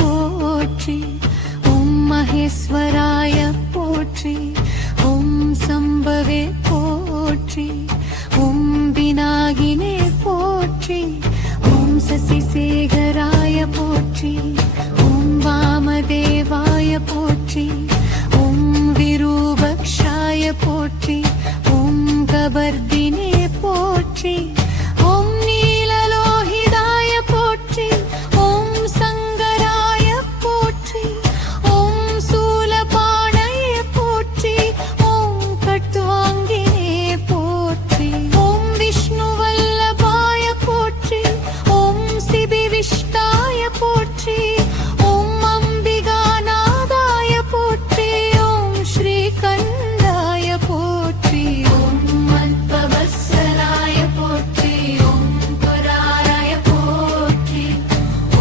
போற்றி. ஓம் மகேஸ்வராய போற்றி. ஓம் சம்பவே போற்றி. ஓம் விநாயகினே போற்றி. ஓம் சசிசேகராய போற்றி. ஓம் வாமதேவாய போற்றி. ஓம் விரூபக்ஷாய போற்றி. ஓம் கபர்தினே போற்றி. ஓம் நீலலோகிதாய போற்றி. ஓம் சங்கராய போற்றி. ஓம் சூலபாணய போற்றி. ஓம் கட்வாங்கினே போற்றி. ஓம் விஷ்ணுவல்லபாய போற்றி. ஓம் சிபிவிஷ்டாய போற்றி. ஓம் அம்பிகாநாதாய போற்றி. ஓம் ஸ்ரீகண்டாய போற்றி. ஓம் அல்பவத்சலாய போற்றி. ஓம் புராராய போற்றி.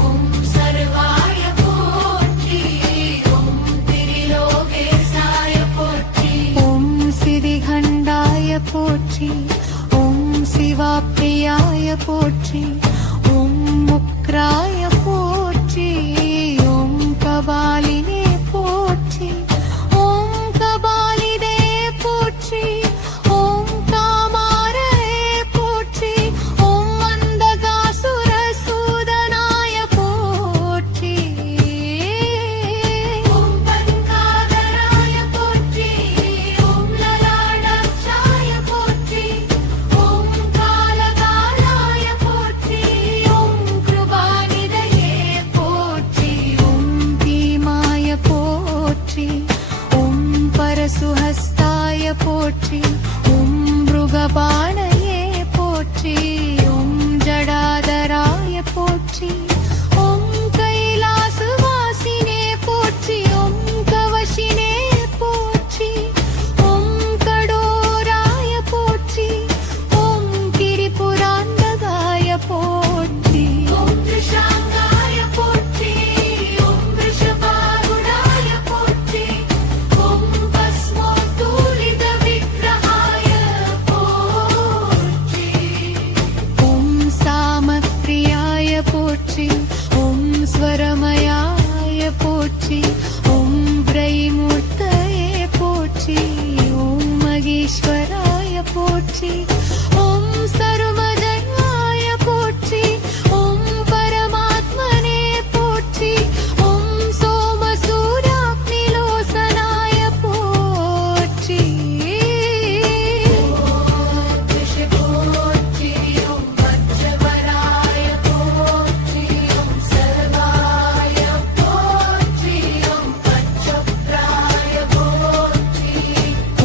ஓம் சர்வாய போற்றி. ஓம் திரிலோகேசாய போற்றி. ஓம் சிறிகண்டாய போற்றி. ஓம் சிவாப்ரியாய போற்றி. ஓம் முக்ராய போற்றி. ஓம் கபாலினே போற்றி. ஓம் கபாலிதே போற்றி. ஓம் காமாரே போற்றி. ஓம் அந்தகாசுர சூதனாய போற்றி. ஓம் பன்காதராய போற்றி. ஓம் லலாடாட்சாய போற்றி. ஓம் காலகாலாய போற்றி. ஓம் கிருபாநிதையே போற்றி. ஓம் பீமாய போற்றி. ஓம் பரசுஹஸ்தாய போற்றி. ஓம் மிருகபாணயே போற்றி. ஓம் ஜடாதராய போற்றி. ஓம் கைலாசவாசினே போற்றி. ஓம் கவசினே போற்றி. ஓம் கடோராய போற்றி. ஓம் கிரிபுராந்தகாய போற்றி. ஓம் த்ரிஷாங்காய போற்றி. ஓம் ரிஷபாருடாய போற்றி. ஓம் பஸ்மோத்தூலித விக்கிரகாய போற்றி. ஓம் சாமப்ரியாய போற்றி. ஓம் ஸ்வரமயாய போற்றி. ஓம் பிரைமூர்த்தயே போற்றி. ஓம் மகேஸ்வராய போற்றி. ஓம் சர்வஜயாய போற்றி. ஓம் பரமாத்மனே போற்றி. ஓம் சோமசூராக்னிலோசனாய போற்றி. ஓம் ரிஷி போற்றி. ஓம் வஜ்ரவராய போற்றி. ஓம் சர்வாய போற்றி. ஓம் பச்சப்ராய போற்றி.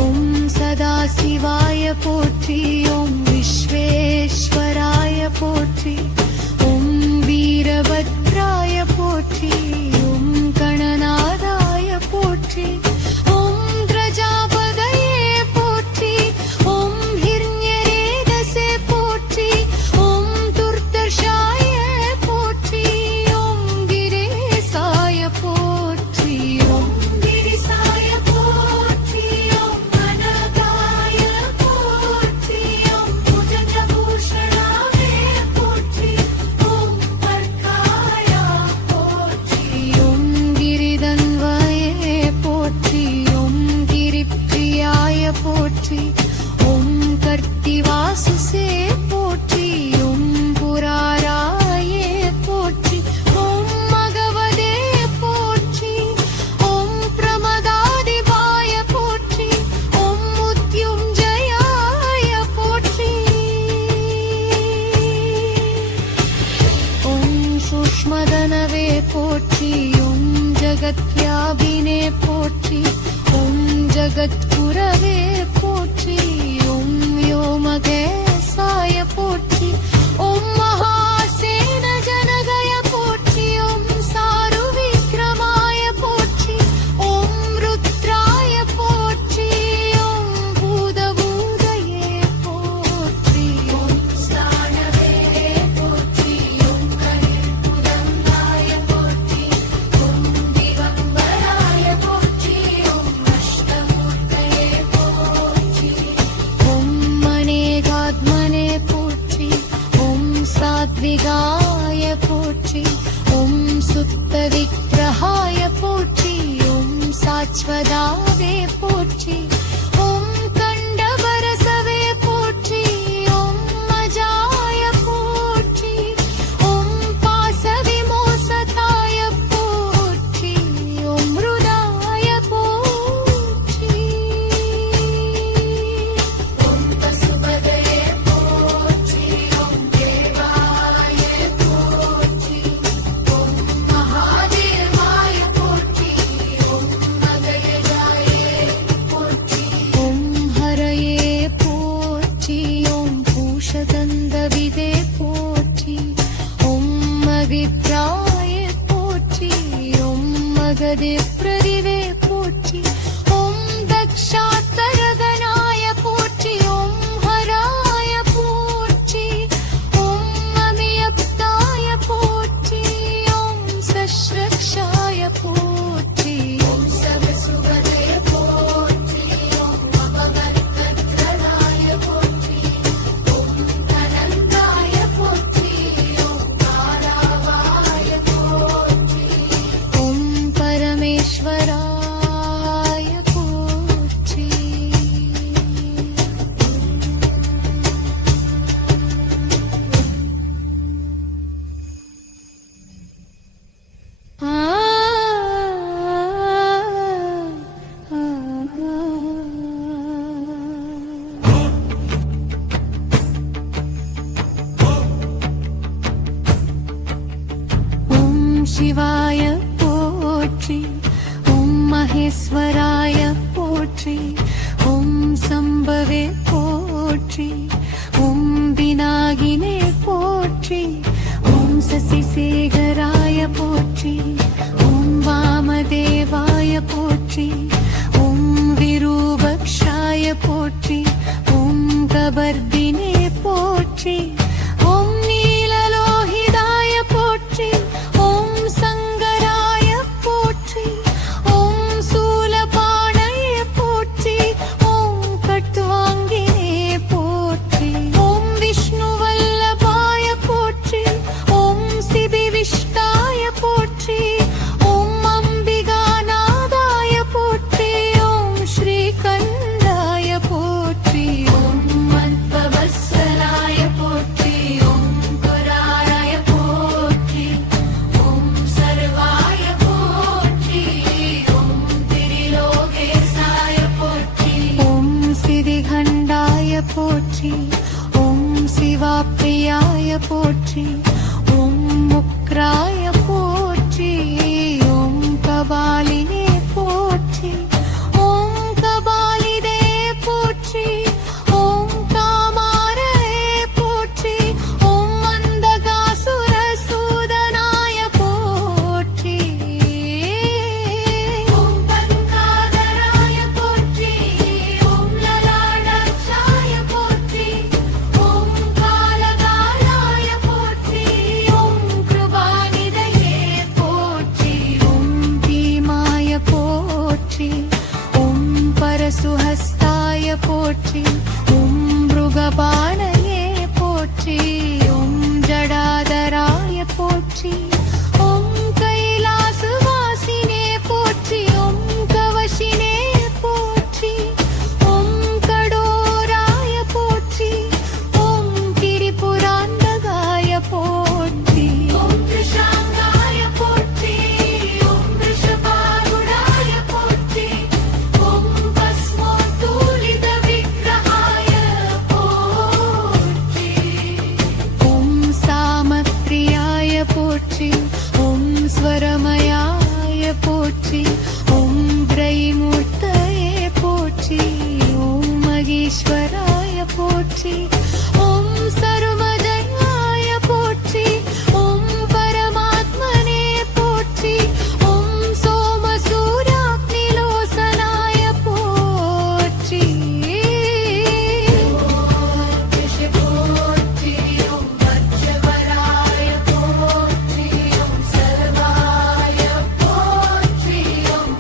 ஓம் சதாசிவாய போற்றி. ஓம் விஸ்வேஸ்வராய போற்றி. ஓம் வீரபத்ராய போற்றி. ஓம் கணநாதாய போற்றி. ஓம் பிரஜாபதயே போற்றி. ஓம் ஹிரண்யரேதசே போற்றி. ஓம் துர்தர்ஷாய போற்றி. ஓம் கிரேசாய போற்றி. ஓம் கிரிசாய போற்றி. ஓம் அனகாய போற்றி. ஓம் புஜங்கபூஷணாய போற்றி. ஓம் பர்காய போற்றி. ஓம் கிரிதன்வயே போற்றி. ஓம் கிரிப்ரியாய போற்றி. ஓம் கர்த்திவாசுசே போற்றி. ஓம் புராராயே போற்றி. ஓம் மகவதே போற்றி. ஓம் பிரமதாதிபாய போற்றி. ஓம் முத்யுஞ்சயாய போற்றி. ஓம் சூக்ஷ்மதனவே போற்றி. ஓம் ஜகத்யாபினே போற்றி. ஓம் ஜகத்குரவே போற்றி. ஓம் व्योमकेशाय போற்றி. ஓம் மகாசேன ஜனகய போற்றி. ஓம் சாரு விக்ரமாய போற்றி. ஓம் ருத்ராய போற்றி. ஓம் பூதபூதயே போற்றி. ஓம் ஸ்நானவே போற்றி. ஓம் கலிபுதங்காய போற்றி. ஓம் திகம்பராய போற்றி. ஓம் அஷ்டமூர்த்தயே போற்றி. ஓம் மனேகாத்மனே போற்றி. சாஸ்வதாவே போற்றி. ஓம் கண்டபரசவே போற்றி. ஓம் அஜாய போற்றி. ஓம் பாசவிமோசதாய போற்றி. ஓம் ருதாய போற்றி. ஓம் பசுபதயே போற்றி. ஓம் தேவாய போற்றி. ஓம் மகாதேவாய போற்றி. ஓம் மகயஜாய போற்றி. ஓம் ஹரயே போற்றி. ஓம் பூஷகந்தவிதே போற்றி. ஓம் மகித்ராய போற்றி. ஓம் மகதே பிரதிவே போற்றி. ஓம் தக்ஷாத்தரகனாய போற்றி. ஓம் ஹராய போற்றி. ஓம் அமியப்தாய போற்றி. ஓம் சஸ்ரக்ஷாய போற்றி. ஓம் சவசுவதே போற்றி. ஓம் அபவர்த்தத்ரதாய போற்றி. ஓம் அனந்தாய போற்றி. ஓம் தாராவாய போற்றி. ஓம் பரமேஸ்வராய போற்றி. ஆ ஓம் சிவாய போற்றி. ஓம் மகேஸ்வராய போற்றி. ஓம் சம்பவே போற்றி. ஓம் விநாகினே போற்றி. ஓம் சசிசேகராய போற்றி. ஓம் வாமதேவாய போற்றி. ஓம் விரூபக்ஷாய போற்றி. ஓம் கபர்தினே போற்றி. ஓம் நீலலோகிதாய போற்றி. ஓம் சங்கராய போற்றி. ஓம் சூலபாணய போற்றி. ஓம் கட்வாங்கினே போற்றி. ஓம் விஷ்ணுவல்லபாய போற்றி. ஓம் சிபிவிஷ்டாய போற்றி. ஓம் அம்பிகாநாதாய போற்றி. ஓம் ஸ்ரீகண்டாய போற்றி. ஓம் மத்வவத்சலாய போற்றி. ஓம் புராராய போற்றி. ஓம் சர்வாய போற்றி. ஓம் திரிலோகேசாய போற்றி. ஓம் சிதிகண்டாய போற்றி. ஓம் சிவாப்ரியாய போற்றி. ஓம் முக்ராய போற்றி. ஓம் கபாலினே போற்றி. ஓம் கபாலிதே போற்றி. ஓம் காமாரே போற்றி. ஓம் அந்தகாசுர சூதனாய போற்றி. ஓம் பங்காதராய போற்றி. ஓம் லலாடாட்சாய போற்றி. ஓம் காலகாலாய போற்றி. ஓம் கிருபாநிதையே போற்றி. ஓம் பீமாய போற்றி. ஓம் பரசுஹஸ்தாய போற்றி. ஓம் மிருகபாணயே போற்றி. ஓம் ஜடாதராய போற்றி. ஓம் கைலாசவாசினே போற்றி. ஓம் கவசினே போற்றி. ஓம் கடோராய போற்றி. ஓம் திரிபுராந்தகாய போற்றி. ஓம் கிருஷாங்காய போற்றி. ஓம் ரிஷபாருடாய போற்றி. ஓம் பஸ்மோத்தூலித விக்கிரகாய போற்றி. ஓம் சாமப்ரியாய போற்றி. ஓம் ஸ்வரமயாய போற்றி. ஓம் பிரைமூர்த்தயே போற்றி. ஓம் மகேஸ்வராய போற்றி. ஓம் சர்வஜயாய போற்றி. ஓம் பரமாத்மனே போற்றி. ஓம் சோமசூராக்னிலோசனாய போற்றி. போற்றி. ஓம் வஜ்ரவராய போற்றி. ஓம் சர்வாய போற்றி. ஓம்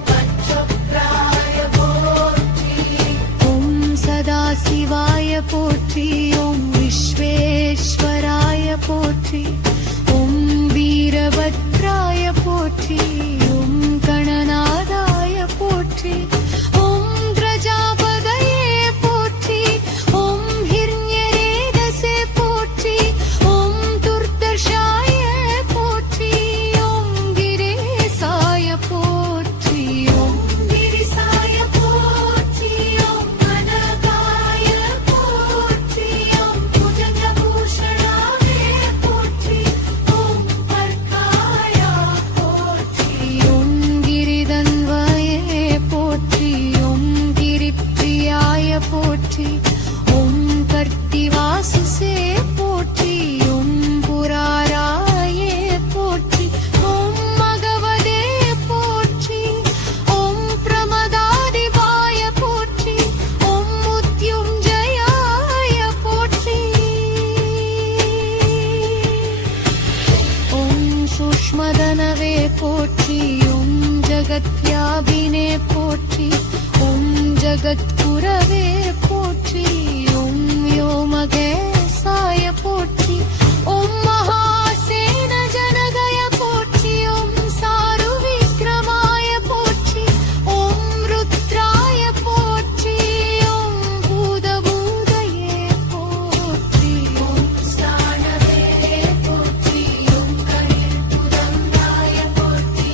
சத்குருவே போற்றி ஓம் ஜகத்யாபினே போற்றி ஓம் ஜகத்குரவே போற்றி ஓம் யோமகேசாய போற்றி ஓம் மகாசேன ஜனகய போற்றி ஓம் சாரு விக்ரமாய போற்றி ஓம் ருத்ராய போற்றி ஓம் பூதபூதயே போற்றி ஓம் ஸ்நானவே போற்றி ஓம் கணிர்புதந்தாய போற்றி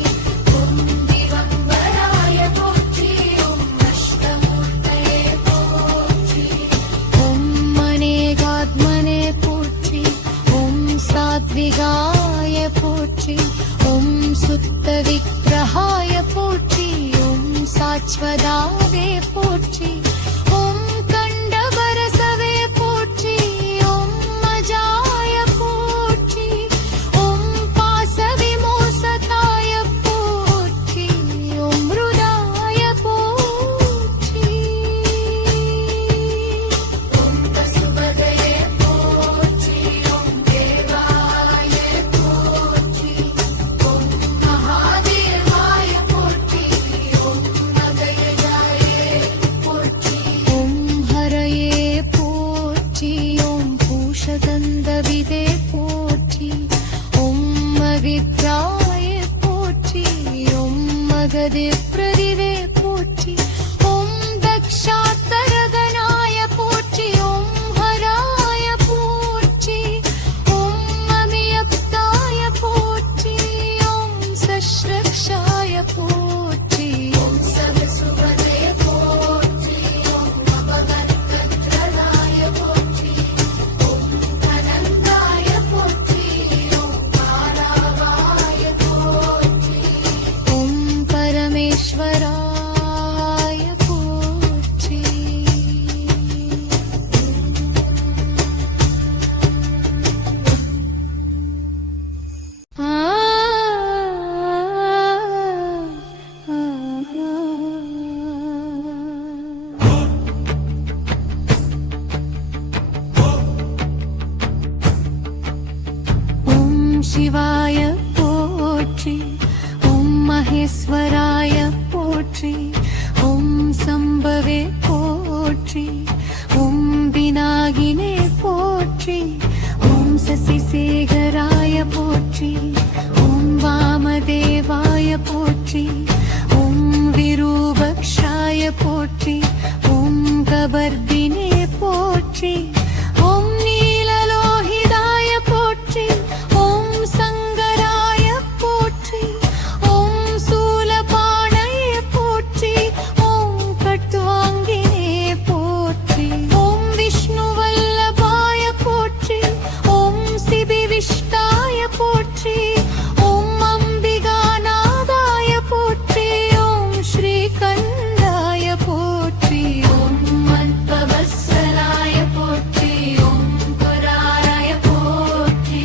ஓம் திகம்பராய போற்றி ஓம் அஷ்டமூர்த்தயே போற்றி ஓம் மனேகாத்மனே போற்றி ஓம் சாத்விகாய போற்றி ஓம் சுத்த விக்கிரகாய போற்றி ஓம் சாச்வதாவே போற்றி ஓம் கண்டபரசவே போற்றி ஓம் மஜாய போற்றி ஓம் பாசவிமோசதாய போற்றி ஓம் ஹிருதாய போற்றி ஓம் பசுபதயே போற்றி ஓம் தேவாய போற்றி ஓம் மகாதேவாய போற்றி ஓம் நகயஜாயே போற்றி ஓம் ஹரயே போற்றி ஓம் பூஷகந்தவிதே போற்றி ஓம் மகித்ராய போற்றி ஓம் மகதே பிரதிவே போற்றி ஓம் தக்ஷாத்தரகனாய போற்றி ஓம் ஹராய போற்றி ஓம் அமியப்தாய போற்றி ஓம் சஸ்ரக்ஷாய போற்றி ஓம் சகசுபதே போற்றி ஓம் அபகத்கத்ரலாய போற்றி ஓம் அனந்தாய போற்றி ஓம் பாராவாய போற்றி ஓம் பரமேஸ்வராய போற்றி ஓம் சிவாய போற்றி ஓம் மகேஸ்வராய போற்றி ஓம் சம்பவே போற்றி ஓம் விநாகினே போற்றி ஓம் சசிசேகராய போற்றி ஓம் வாமதேவாய போற்றி ஓம் விரூபக்ஷாய போற்றி ஓம் கபர்தினே போற்றி ஓம் நீலலோகிதாய போற்றி ஓம் சங்கராய போற்றி ஓம் சூலபாணயே போற்றி ஓம் கட்வாங்கினே போற்றி ஓம் விஷ்ணுவல்லபாய போற்றி ஓம் சிபிவிஷ்டாய போற்றி ஓம் அம்பிகாநாதாய போற்றி ஓம் ஸ்ரீகண்டாய போற்றி ஓம் மத்பவத்சலாய போற்றி ஓம் புராராய போற்றி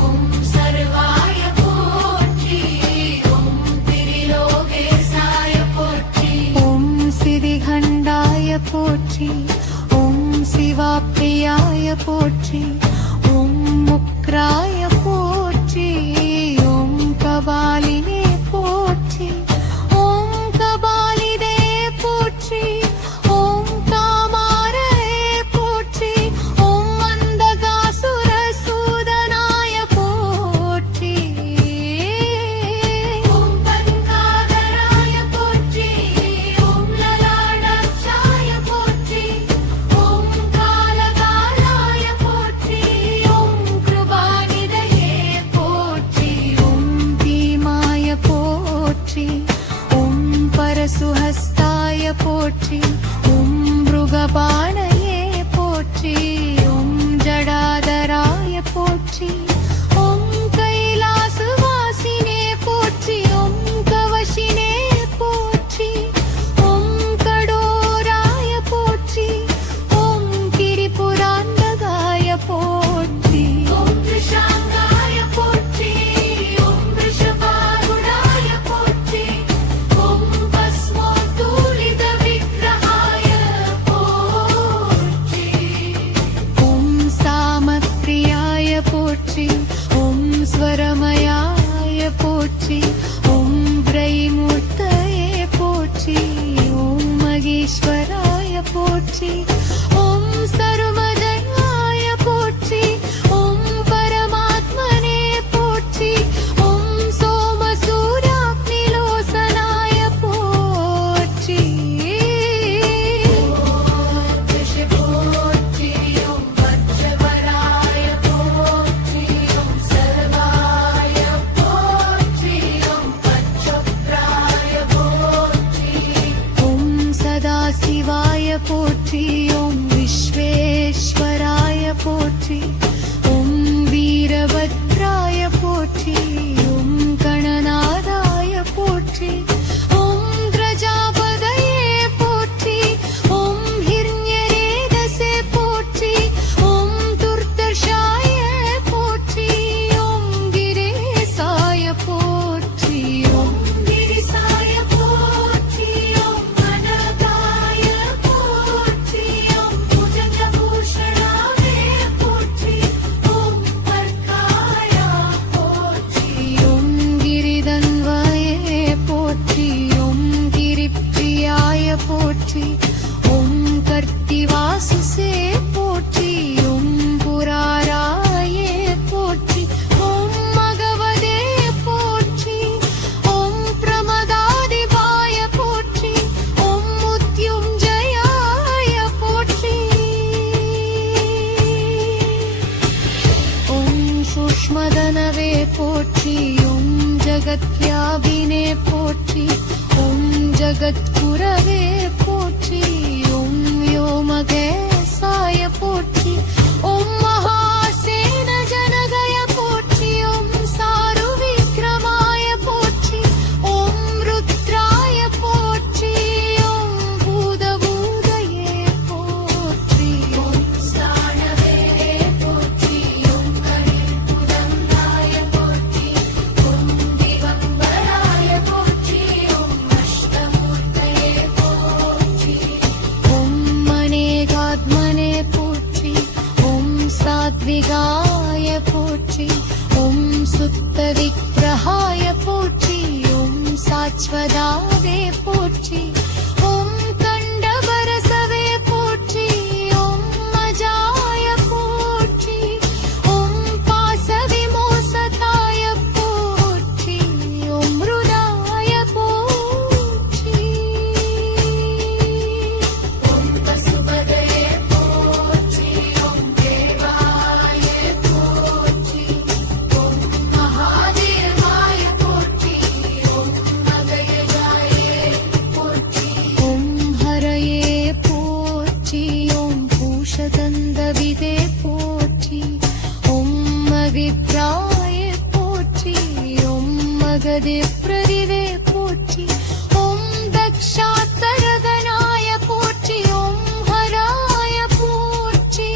ஓம் சர்வாய போற்றி ஓம் திரிலோகேசாய போற்றி ஓம் சிதிகண்டாய போற்றி ஓம் சிவாப்ரியாய போற்றி ஓம் முக்ராய போற்றி ஓம் கபாலினே போற்றி ஓம் கபாலிதே போற்றி ஓம் காமாரே போற்றி ஓம் அந்தகாசுர சூதனாய போற்றி ஓம் பங்காதராய போற்றி ஓம் லலாடாட்சாய போற்றி ஓம் காலகாலாய போற்றி ஓம் கிருபாநிதயே போற்றி ஓம் பீமாய போற்றி ஓம் பரசுஹஸ்தாய போற்றி ஓம் மிருகபாணயே போற்றி ஓம் ஜடாதராய போற்றி ஓம் கைலாசவாசினே போற்றி ஓம் கவசினே போற்றி ஓம் கடோராய போற்றி ஓம் கிரிபுராந்தகாய போற்றி ஓம் ரிஷாங்காய போற்றி ஓம் ரிஷபாருடாய போற்றி ஓம் பஸ்மோத்தூலித விக்கிரகாய போற்றி ஓம் சாமப்ரியாய போற்றி போற்றி ஓம் விஸ்வேஸ்வராய போற்றி ஓம் வீரபத்ராய போற்றி ஓம் கணநாதாய போற்றி ஓம் பிரஜாபதயே போற்றி ஓம் ஹிரண்யரேதஸே போற்றி ஓம் துர்தர்ஷாய போற்றி ஓம் கிரேசாய போற்றி ஓம் கிரிசாய போற்றி ஓம் கனகாய போற்றி ஓம் புஜங்கபூஷணாவே போற்றி ஓம் பர்காய போற்றி ஓம் கிரிதன்வயே போற்றி ஓம் கிரிப்ரியாய போற்றி ஓம் கர்த்திவாசுசே போற்றி ஓம் புராராயே போற்றி ஓம் மகவதே போற்றி ஓம் பிரமதாதிபாய போற்றி ஓம் முத்யுஞ்சயாய போற்றி ஓம் சூக்ஷ்மதனவே போற்றி ஓம் ஜகத்யாபினே போற்றி ஓம் ஜகத்குரவே போற்றி ஓம் व्योमकेशाय போற்றி ஓம் மகாசேன ஜனகய போற்றி ஓம் சாருவிக்ரமாய போற்றி ஓம் ருத்ராய போற்றி ஓம் பூதபூதயே போற்றி ஓம் ஸ்தானவே போற்றி ஓம் கரிபுதந்தாய போற்றி ஓம் திகம்பராய போற்றி ஓம் அஷ்டமூர்த்தயே போற்றி ஓம் மனேகாத்மனே போற்றி ஓம் சாத்விகாய போற்றி ஓம் சுத்த விக்கிரகாய போற்றி ஓம் சாச்வதாவே போற்றி ஓம் கண்டபரசவே போற்றி ஓம் மஜாய போற்றி ஓம் பாசவிமோசதாய போற்றி ஓம் மிருதாய போற்றி ஓம் பசுபதயே போற்றி ஓம் தேவாய போற்றி ஓம் மகாதேவாய போற்றி ஓம் மகயஜாயே போற்றி ஓம் ஹரயே போற்றி ஓம் பூஷதந்தவிதே போற்றி ஓம் மகிப்ராய போற்றி ஓம் மகதே பிரதிவே போற்றி ஓம் தக்ஷாத்தரகனாய போற்றி ஓம் ஹராய போற்றி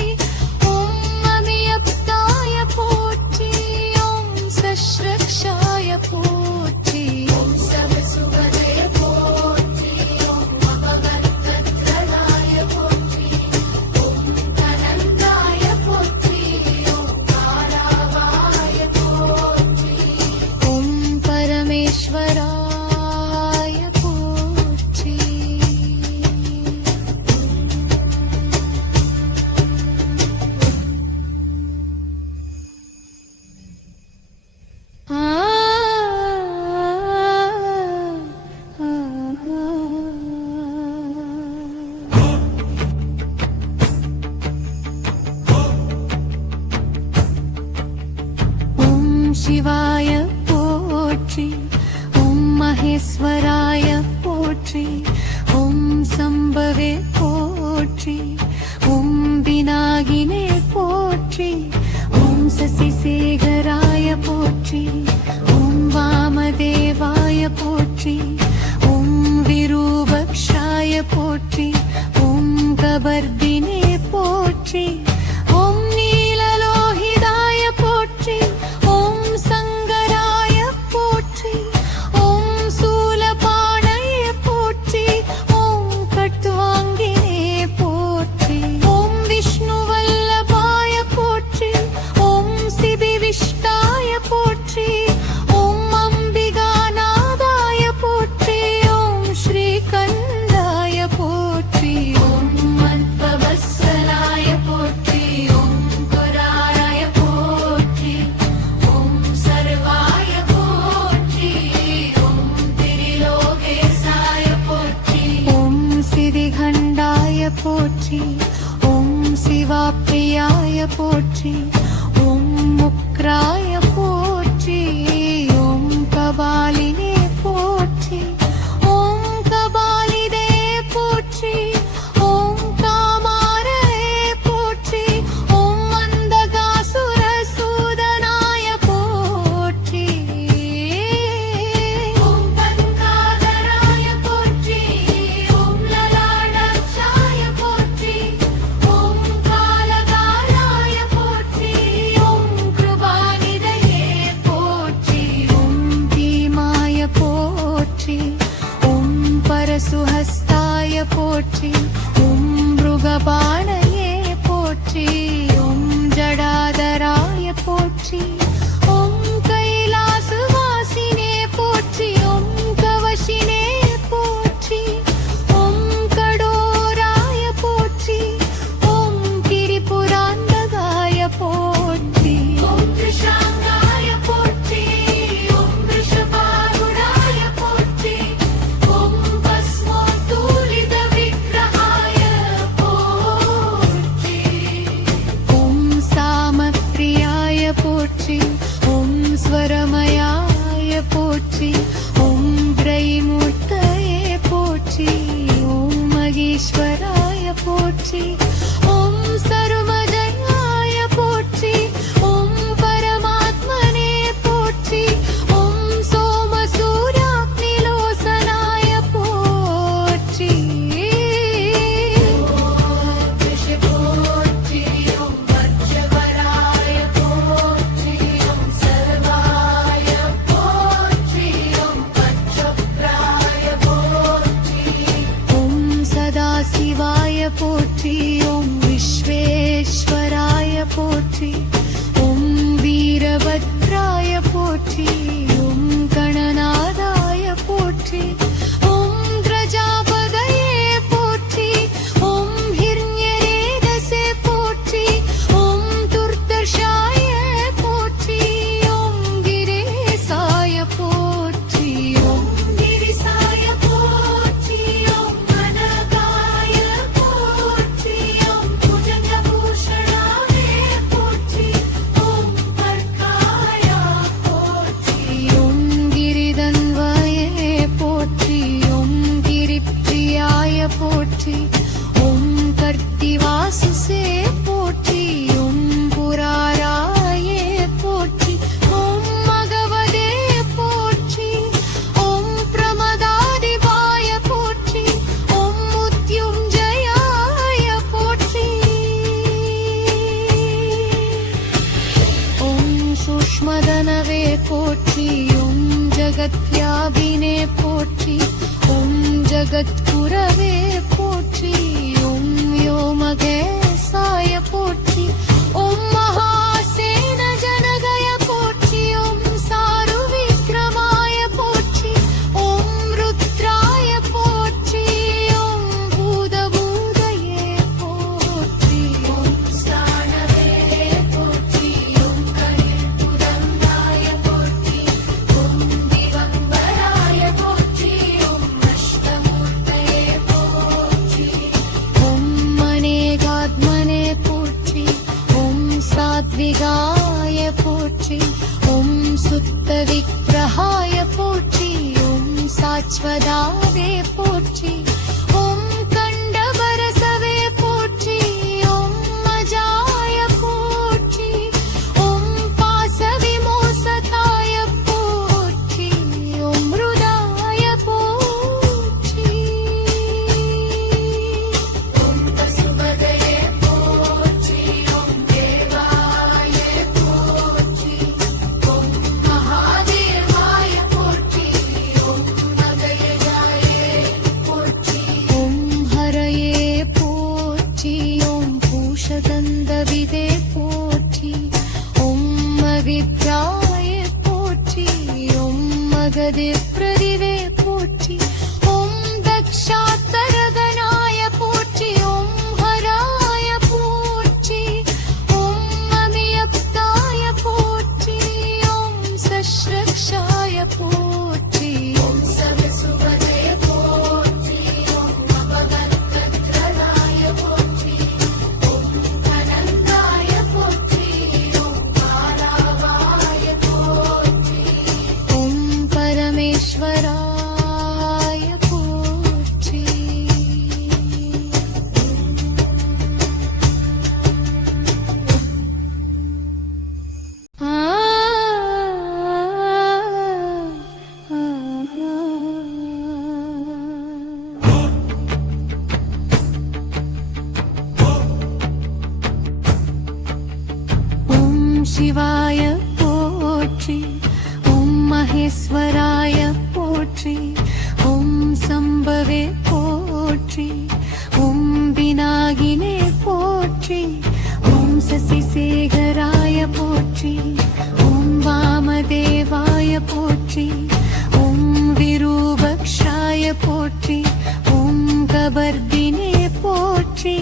ஓம் அமியப்தாய போற்றி ஓம் சஸ்ரக்ஷாய போற்றி ஓம் சவசுவதே போற்றி ஓம் அபகர்த்தத்ரலாய போற்றி ஓம் தனந்தாய போற்றி ஓம் காராவாய போற்றி ஓம் பரமேஸ்வராய போற்றி ஆ ஓம் சிவாய போற்றி ஓம் மகேஸ்வராய போற்றி ஓம் சம்பவே போற்றி ஓம் விநாகினே போற்றி ஓம் சசிசேகராய போற்றி ஓம் வாமதேவாய போற்றி ஓம் விரூபக்ஷாய போற்றி ஓம் கபர்தினே போற்றி ஓம் நீலலோகிதாய போற்றி ஓம் சங்கராய போற்றி ஓம் சூலபாணய போற்றி ஓம் கட்வாங்கினே போற்றி ஓம் விஷ்ணுவல்லபாய போற்றி ஓம் சிபிவிஷ்டாய போற்றி ஓம் அம்பிகாநாதாய போற்றி ஓம் ஸ்ரீகண்டாய போற்றி ஓம் மத்வவத்சலாய போற்றி ஓம் குராராய போற்றி ஓம் சர்வாய போற்றி ஓம் திரிலோகேசாய போற்றி ஓம் சிதிகண்டாய போற்றி ஓம் சிவாப்ரியாய போற்றி ஓம் முக்ராய போற்றி ஓம் கபாலினே போற்றி ஓம் கபாலிதே போற்றி ஓம் போற்றி ஓம் வீரபத்ராய போற்றி ஓம் கணநாதாய போற்றி ஓம் கிரஜாபதயே போற்றி ஓம் ஹிரண்யரேதஸே போற்றி ஓம் துர்தர்ஷாய போற்றி ஓம் கிரேசாய போற்றி ஓம் கிரிசாய போற்றி ஓம் கனகாய போற்றி ஓம் புஜங்கபூஷணாய போற்றி ஓம் பர்காய போற்றி ஓம் கிரிதன்வயே போற்றி ஓம் கிரிப்ரியாய போற்றி ஓம் கர்த்திவாசுசே போற்றி ஓம் புராராயே போற்றி ஓம் மகவதே போற்றி ஓம் பிரமதாதிபாய போற்றி ஓம் முத்யுஞ்சயாய போற்றி ஓம் சூக்ஷ்மதனவே போற்றி ஓம் ஜகத்யாபினே போற்றி ஓம் ஜகத்குரவே போற்றி ஓம் வ்யோமகேசாய போற்றி ஓம் மகாசேன ஜனகய போற்றி ஓம் சாரு விக்ரமாய போற்றி ஓம் ருத்ராய போற்றி ஓம் பூதபூதயே போற்றி ஓம் ஸ்நானவே போற்றி ஓம் கணிர்புரந்தாய போற்றி ஓம் திகம்பராய போற்றி ஓம் அஷ்டமூர்த்தயே போற்றி ஓம் மனேகாத்மனே போற்றி ஓம் சாத்விகாய போற்றி ஓம் சுத்த விக்கிரகாய போற்றி ஓம் சாச்வதாவே போற்றி ஓம் கண்டபரசவே போற்றி ஓம் மஜாய போற்றி ஓம் பாசவிமோசதாய போற்றி ஓம் மிருதாய போற்றி ஓம் பசுபதயே போற்றி ஓம் தேவாய போற்றி ஓம் மகாதேவாய போற்றி ஓம் மகயஜாய போற்றி ஓம் ஹரயே போற்றி ஓம் பூஷகந்தவிதே போற்றி ஓம் மவித்ராய போற்றி ஓம் மகதே பிரதிவே போற்றி ஓம் தக்ஷாத்தரகனாய போற்றி ஓம் ஹராய போற்றி ஓம் அமியப்தாய போற்றி ஓம் சஸ்ரக்ஷாய போற்றி ஓம் சவசுவதே போற்றி ஓம் அபகத்கத்ரதாய போற்றி ஓம் அனந்தாய போற்றி ஓம் பாலாவாய போற்றி ஓம் பரமேஸ்வராய போற்றி ஆ ஓம் சிவாய போற்றி ஓம் மகேஸ்வராய போற்றி ஓம் சம்பவே போற்றி ஓம் விநாகினே போற்றி ஓம் சசிசேகராய போற்றி ஓம் வாமதேவாய போற்றி ஓம் விரூபக்ஷாய போற்றி ஓம் கபர்தினே போற்றி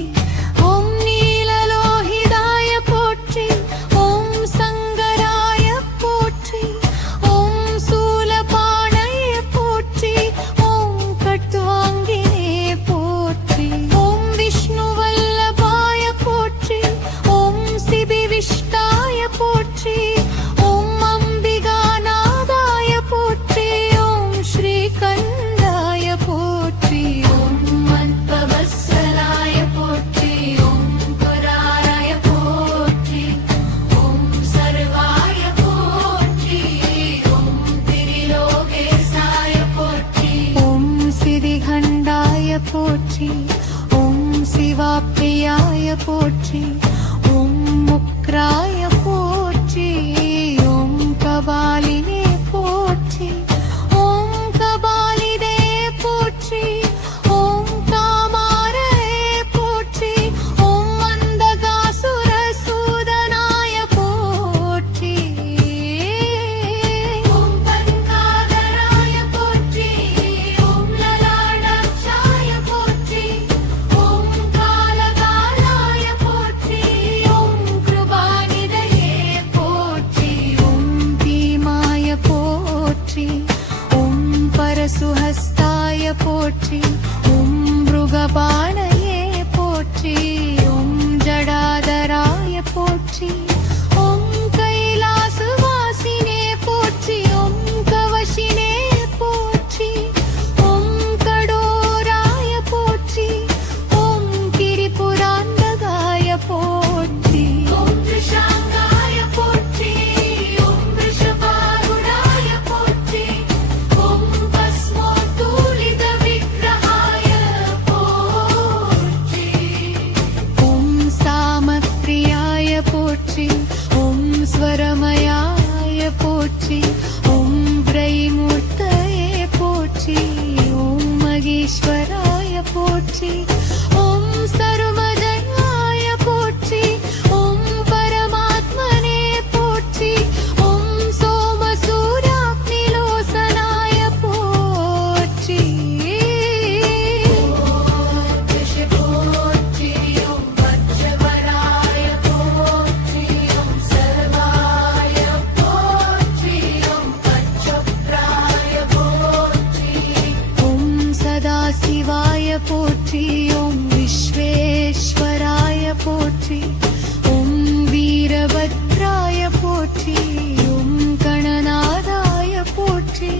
ஓம் நீலலோகிதாய போற்றி ஓம் சங்கராய போற்றி ஓம் சூலபாணய போற்றி ஓம் கட்வாங்கினே போற்றி ஓம் விஷ்ணுவல்லபாய போற்றி ஓம் சிபிவிஷ்டாய போற்றி ஓம் அம்பிகாநாதாய போற்றி ஓம் ஸ்ரீகண்டாய போற்றி ஓம் மத்பவத்சலாய போற்றி ஓம் புராராய போற்றி ஓம் சர்வாய போற்றி ஓம் திரிலோகேசாய போற்றி ஓம் சிறிகண்டாய போற்றி ஓம் சிவாப்ரியாய போற்றி ஓம் முக்ராய போற்றி ஓம் கபாலினே போற்றி ஓம் கபாலி சுஹஸ்தாய போற்றி ஓம் மிருகபாணயே போற்றி ஓம் ஜடாதராய போற்றி ஓம் கைலாசவாசினே போற்றி ஓம் கவசினே போற்றி ஓம் கடோராய போற்றி ஓம் கிரிபுராந்தகாய போற்றி ஓம் ரிஷாங்காய போற்றி ஓம் ரிஷபாருடாய போற்றி ஓம் பஸ்மோத்தூலித விக்கிரகாய போற்றி ஓம் சாமப்ரியாய போற்றி ஓம் ஸ்வரமயாய போற்றி ஓம் பிரைமூர்த்தயே போற்றி ஓம் மகேஸ்வராய போற்றி ஓம் சர்வஜயாய போற்றி ஓம் பரமாத்மனே போற்றி ஓம் சோமசூர்யாக்னிலோசனாய போற்றி போற்றி ஓம் வஜ்ரவராய போற்றி ஓம் சர்வாய போற்றி ஓம் பச்சப்ராய போற்றி ஓம் சதாசிவாய போற்றி ஓம் விஸ்வேஸ்வராய போற்றி ஓம் வீரபத்ராய போற்றி ஓம் கணநாதாய போற்றி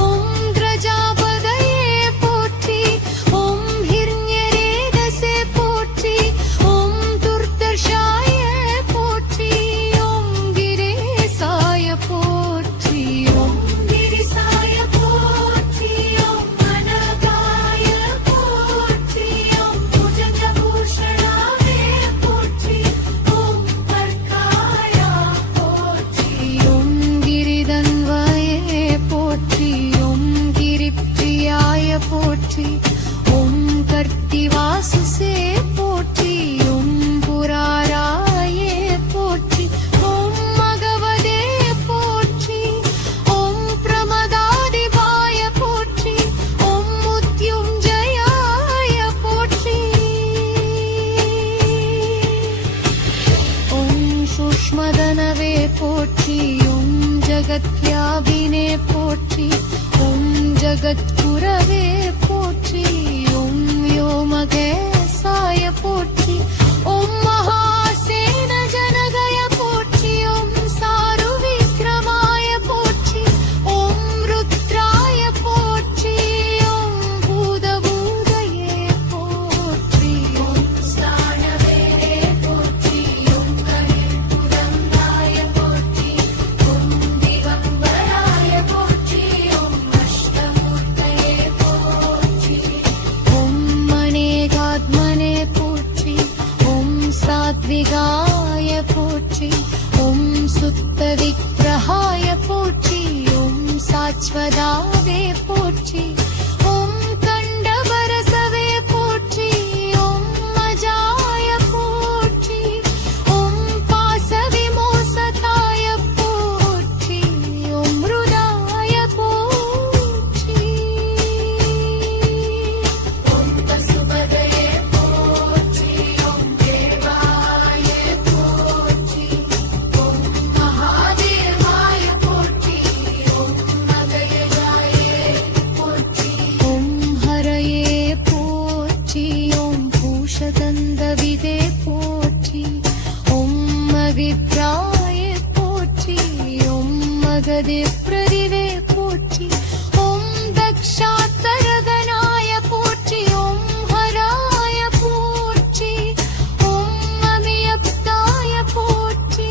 ஓம் கிரஜாபதயே போற்றி ஓம் ஹிரண்யரேதசே போற்றி ஓம் துர்தர்ஷாய போற்றி ஓம் கிரேசாய போற்றி ஓம் கிரிசாய போற்றி ஓம் அனகாய போற்றி ஓம் புஜங்கபூஷணாவே போற்றி ஓம் பர்காய போற்றி ஓம் கிரிதன்வயே போற்றி ஓம் கிரிப்ரியாய போற்றி ஓம் கர்த்திவாசுசே போற்றி ஓம் புராராயே போற்றி ஓம் மகவதே போற்றி ஓம் பிரமதாதிபாய போற்றி ஓம் முத்யுஞ்சயாய போற்றி ஓம் சூக்ஷ்மதனவே போற்றி ஓம் ஜகத்யாபினே போற்றி ஓம் ஜகத்குரவே போற்றி ஓம் व्योमकेशाय போற்றி ஓம் மகாசேன ஜனகய போற்றி ஓம் சாரு விக்ரமாய போற்றி ஓம் ருத்ராய போற்றி ஓம் பூதபூதயே போற்றி ஓம் ஸ்தானவே போற்றி ஓம் கலிபுரந்தாய போற்றி ஓம் திகம்பராய போற்றி ஓம் அஷ்டமூர்த்தயே போற்றி ஓம் மனேகாத்மனே போற்றி ஓம் சாத்விகாய போற்றி ஓம் சுத்த விக்கிரகாய போற்றி ஓம் சாச்வதாவே போற்றி ஓம் கண்டபரசவே போற்றி ஓம் மஜாய போற்றி ஓம் பாசவிமோசதாய போற்றி ஓம் மிருதாய போற்றி ஓம் பசுபதயே போற்றி ஓம் தேவாய போற்றி ஓம் மகாதேவாய போற்றி ஓம் மகயஜாய போற்றி ஓம் ஹரயே போற்றி ஓம் பூஷதந்தவிதே போற்றி ஓம் மகித்ராய போற்றி ஓம் மகதே பிரதிவே போற்றி ஓம் தக்ஷாத்தரகனாய போற்றி ஓம் ஹராய போற்றி ஓம் அமியப்தாய போற்றி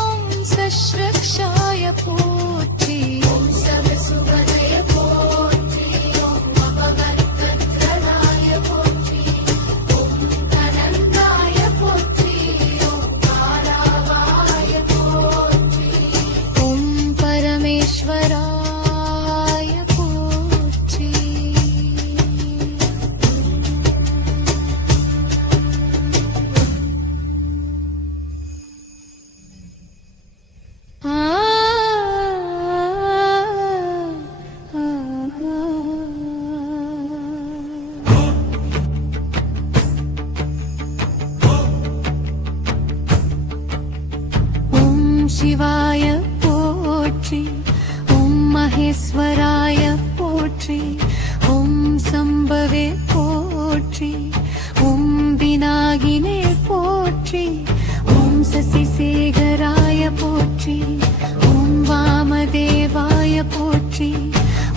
ஓம் சஸ்ரக்ஷாய போற்றி ஓம் சவசுபதய போற்றி ஓம் அபகத்கத்ரதாய போற்றி ஓம் தனந்தாய போற்றி ஓம் காலாவாய போற்றி ஓம் பரமேஸ்வராய சம்பவே போற்றி ஓம் விநாயகினே போற்றி ஓம் சசிசேகராய போற்றி ஓம் வாமதேவாய போற்றி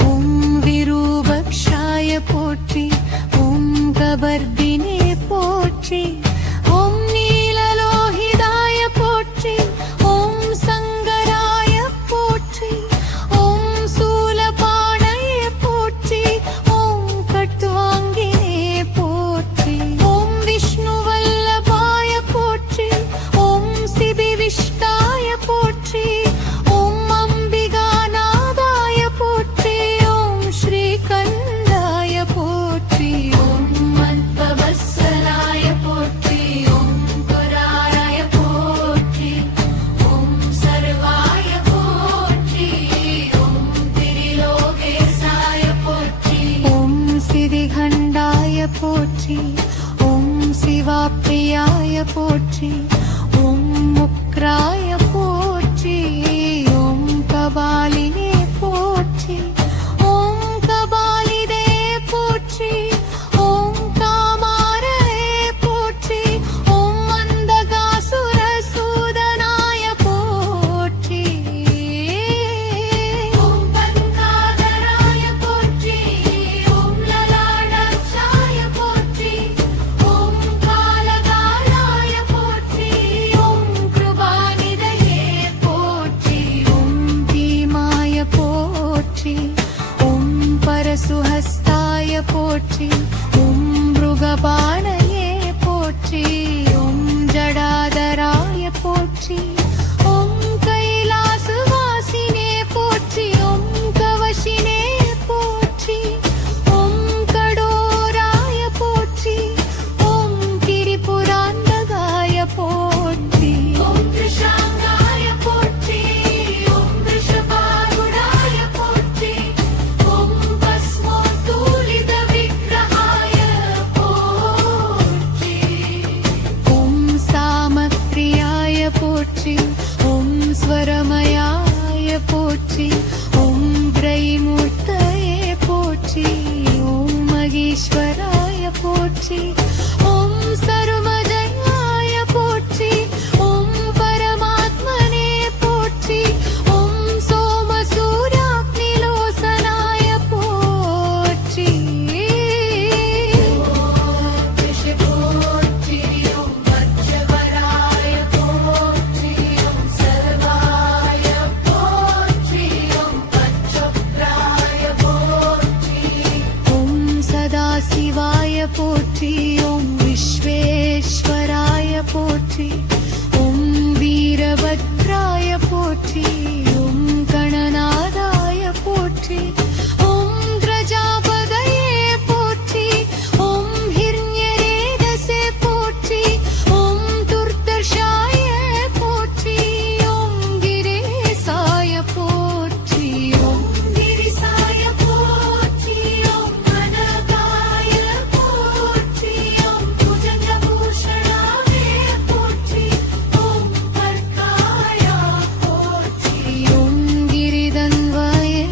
ஓம் விரூபக்ஷாய போற்றி ஓம் கபர்தினே போற்றி ஓம் நீலலோகிதாய போற்றி ஓம் சங்கராய போற்றி ஓம் சூலபாணயே போற்றி ஓம் கட்வாங்கினே போற்றி ஓம் விஷ்ணுவல்லபாய போற்றி ஓம் சிபிவிஷ்டாய போற்றி ஓம் அம்பிகாநாதாய போற்றி ஓம் ஸ்ரீகண்டாய போற்றி ஓம் மத்வவத்சலாய போற்றி ஓம் குராராய போற்றி ஓம் சர்வாய போற்றி ஓம் திரிலோகேசாய போற்றி ஓம் சிதிகண்டாய போற்றி ஓம் சிவாப்ரியாய போற்றி ஓம் முக்ராய போற்றி ஓம் கபாலினே போற்றி ஓம் கபாலிதே போற்றி ஓம் காமாரே போற்றி ஓம் அந்தகாசுர சூதனாய போற்றி ஓம் பங்காதராய போற்றி ஓம் லலாடாட்சாய போற்றி ஓம் காலகாலாய போற்றி ஓம் கிருபாநிதயே போற்றி ஓம் பீமாய போற்றி ஓம் பரசுஹஸ்தாய போற்றி ஓம் மிருகபாணயே போற்றி ஓம் ஜடாதராய போற்றி ஓம் கைலாசவாசினே போற்றி ஓம் கவசினே போற்றி ஓம் கடோராய போற்றி ஓம் திரிபுராந்தகாய போற்றி ஓம் கிருஷாங்காய போற்றி ஓம் விஷபாருடாய போற்றி ஓம் பஸ்மோத்தூலித விக்கிரகாய போற்றி ஓம் சாமப்ரியாய போற்றி ஓம் ஸ்வரமயாய போற்றி ஓம் பிரைமூர்த்தயே போற்றி ஓம் மகேஸ்வராய போற்றி ஓம் சர்வஜயாய போற்றி ஓம் பரமாத்மனே போற்றி ஓம் சோமசூர்யாக்னிலோசனாய போற்றி போற்றி ஓம் வஜ்ரவராய போற்றி ஓம் சர்வாய போற்றி ஓம் பச்சப்ராய போற்றி ஓம் சதாசிவாய போற்றி ஓம் விஸ்வேஸ்வராய போற்றி ஓம் வீரபத்ராய போற்றி ஓம் கணநாதாய போற்றி ஓம் பிரஜாபதயே போற்றி ஓம் ஹிரண்யரேதஸே போற்றி ஓம் துர்தர்ஷாய போற்றி ஓம் கிரேசாய போற்றி ஓம் கிரிசாய போற்றி ஓம் அனகாய போற்றி ஓம் புஜங்கபூஷணாய போற்றி ஓம் பர்காய போற்றி ஓம் கிரிதன்வயே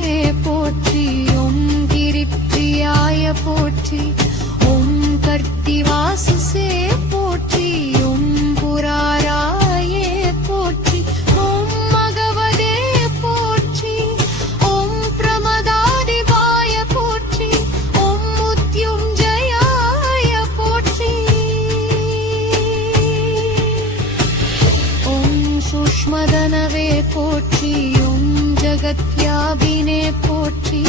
போற்றி ஓம் கிரிப்ரியாய போற்றி ஓம் கர்த்திவாசசே போற்றி ஓம் புராராயே போற்றி ஓம் மகவதே போற்றி ஓம் பிரமதாதிவாய போற்றி ஓம் முத்யுஞ்சயாய போற்றி ஓம் சூக்ஷ்மதனவே போற்றி ஓம் ஜகத்யாபினே போற்றி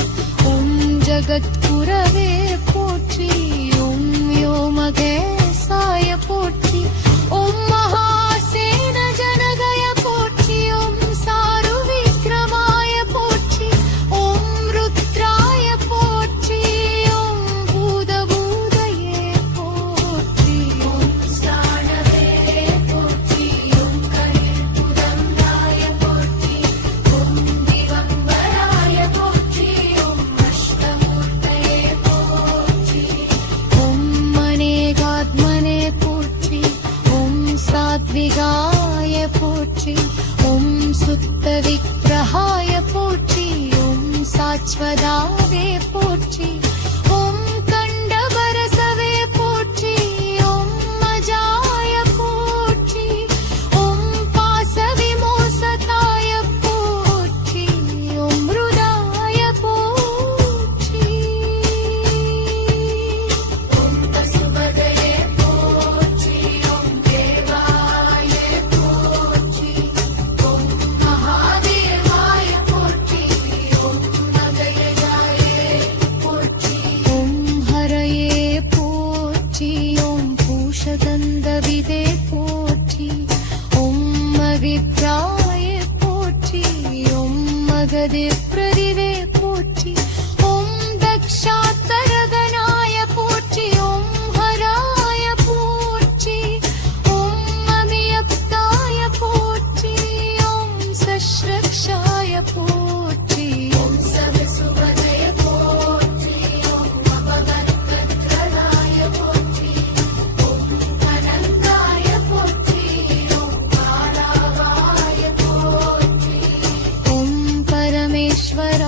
ஓம் ஜகத்குரவே போற்றி ஓம் வ்யோமகேசாய போற்றி ஓம் மகாசேன ஜனகய போற்றி ஓம் சாரு விக்ரமாய போற்றி ஓம் ருத்ராய போற்றி ஓம் பூதபூதயே போற்றி ஓம் ஸ்தானவே போற்றி ஓம் கலிர்புதங்காய போற்றி ஓம் திகம்பராய போற்றி ஓம் அஷ்டமூர்த்தயே போற்றி ஓம் மனேகாத்மனே போற்றி ஓம் சாத்விகாய போற்றி ஓம் சுத்த விக்கிரகாய போற்றி ஓம் சாச்வதாவே போற்றி ஓம் பிரதிவே போற்றி. ஓம் தக்ஷாத்தரகனாய போற்றி. ஓம் ஹராய போற்றி. ஓம் அமியப்தாய போற்றி. ஓம் சஷ்ரக்ஷாய போற்றி. ஓம் சவிசுவதய போற்றி. ஓம் அபகத்கத்ரதாய போற்றி. ஓம் அனந்தாய போற்றி. ஓம் காலாவாய போற்றி. ஓம் பரமேஸ்வர